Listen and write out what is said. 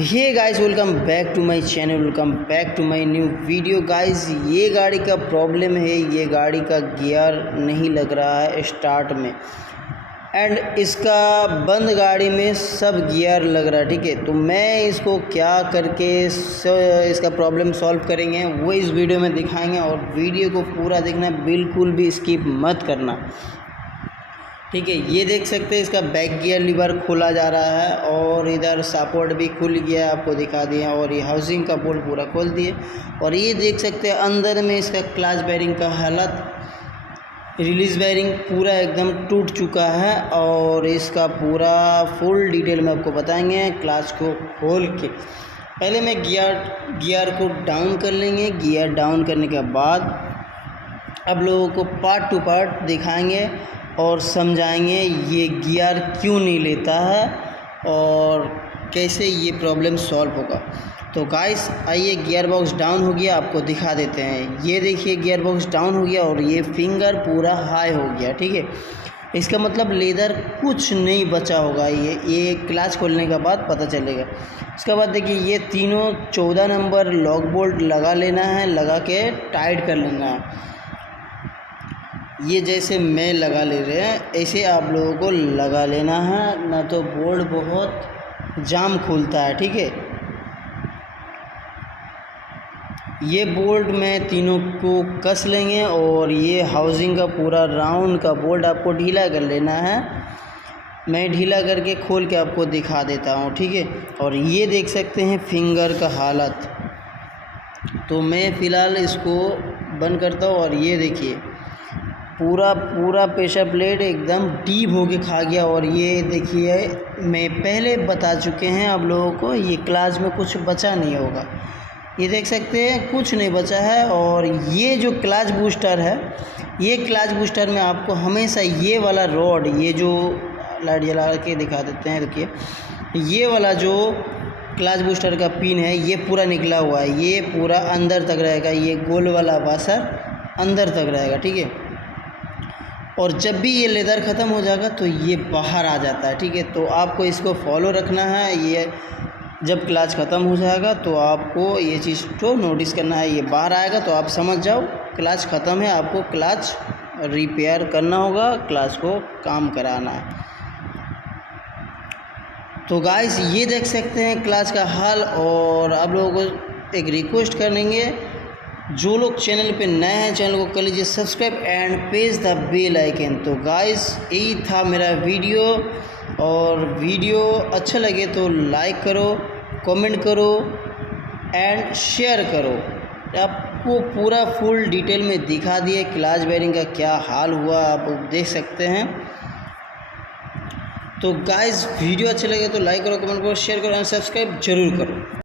Hey guys, welcome back to my channel, welcome back to my new video. Guys, ये गाड़ी का problem है, ये गाड़ी का गियर नहीं लग रहा है स्टार्ट में, एंड इसका बंद गाड़ी में सब गियर लग रहा है। ठीक है, तो मैं इसको क्या करके इसका प्रॉब्लम सॉल्व करेंगे वो इस वीडियो में दिखाएंगे, और वीडियो को पूरा देखना, बिल्कुल भी स्किप मत करना। ठीक है, ये देख सकते हैं इसका बैक गियर लीवर खोला जा रहा है, और इधर सपोर्ट भी खुल गया, आपको दिखा दिया, और ये हाउसिंग का बोल्ट पूरा खोल दिए। और ये देख सकते हैं अंदर में इसका क्लच बेयरिंग का हालत, रिलीज़ बेयरिंग पूरा एकदम टूट चुका है, और इसका पूरा फुल डिटेल में आपको बताएंगे। क्लच को खोल के पहले मैं गियर को डाउन कर लेंगे। गियर डाउन करने के बाद अब लोगों को पार्ट टू पार्ट दिखाएंगे और समझाएंगे ये गियर क्यों नहीं लेता है और कैसे ये प्रॉब्लम सॉल्व होगा। तो गाइस आइए, गियर बॉक्स डाउन हो गया, आपको दिखा देते हैं। ये देखिए, गियर बॉक्स डाउन हो गया और ये फिंगर पूरा हाई हो गया। ठीक है, इसका मतलब लेदर कुछ नहीं बचा होगा, ये क्लच खोलने के बाद पता चलेगा। इसके बाद देखिए, ये तीनों 14 नंबर लॉक बोल्ट लगा लेना है, लगा के टाइट कर लेना है। ये जैसे मैं लगा ले रहे हैं ऐसे आप लोगों को लगा लेना है, ना तो बोल्ट बहुत जाम खुलता है। ठीक है, ये बोल्ट में तीनों को कस लेंगे, और ये हाउसिंग का पूरा राउंड का बोल्ट आपको ढीला कर लेना है। मैं ढीला करके खोल के आपको दिखा देता हूँ। ठीक है, और ये देख सकते हैं फिंगर का हालत। तो मैं फ़िलहाल इसको बंद करता हूँ, और ये देखिए पूरा प्रेशर प्लेट एकदम डीप होके खा गया। और ये देखिए, मैं पहले बता चुके हैं आप लोगों को, ये क्लच में कुछ बचा नहीं होगा। ये देख सकते हैं कुछ नहीं बचा है। और ये जो क्लच बूस्टर है, ये क्लच बूस्टर में आपको हमेशा ये वाला रॉड, ये जो लाइट जला के दिखा देते हैं, देखिए ये वाला जो क्लच बूस्टर का पिन है ये पूरा निकला हुआ है, ये पूरा अंदर तक रहेगा, ये गोल वाला वाशर अंदर तक रहेगा। ठीक है, और जब भी ये लेदर ख़त्म हो जाएगा तो ये बाहर आ जाता है। ठीक है, तो आपको इसको फॉलो रखना है। ये जब क्लच ख़त्म हो जाएगा तो आपको ये चीज़ को नोटिस करना है, ये बाहर आएगा तो आप समझ जाओ क्लच ख़त्म है, आपको क्लच रिपेयर करना होगा, क्लच को काम कराना है। तो गाइस, ये देख सकते हैं क्लच का हाल। और आप लोगों को एक रिक्वेस्ट करेंगे, जो लोग चैनल पे नए हैं चैनल को कर लीजिए subscribe and press the bell icon. तो गाइस, यही था मेरा वीडियो, और वीडियो अच्छा लगे तो लाइक करो, कमेंट करो एंड शेयर करो। आपको पूरा फुल डिटेल में दिखा दिए क्लच बेयरिंग का क्या हाल हुआ, आप देख सकते हैं। तो गाइस, वीडियो अच्छा लगे तो लाइक करो, कमेंट करो, शेयर करो एंड सब्सक्राइब जरूर करो।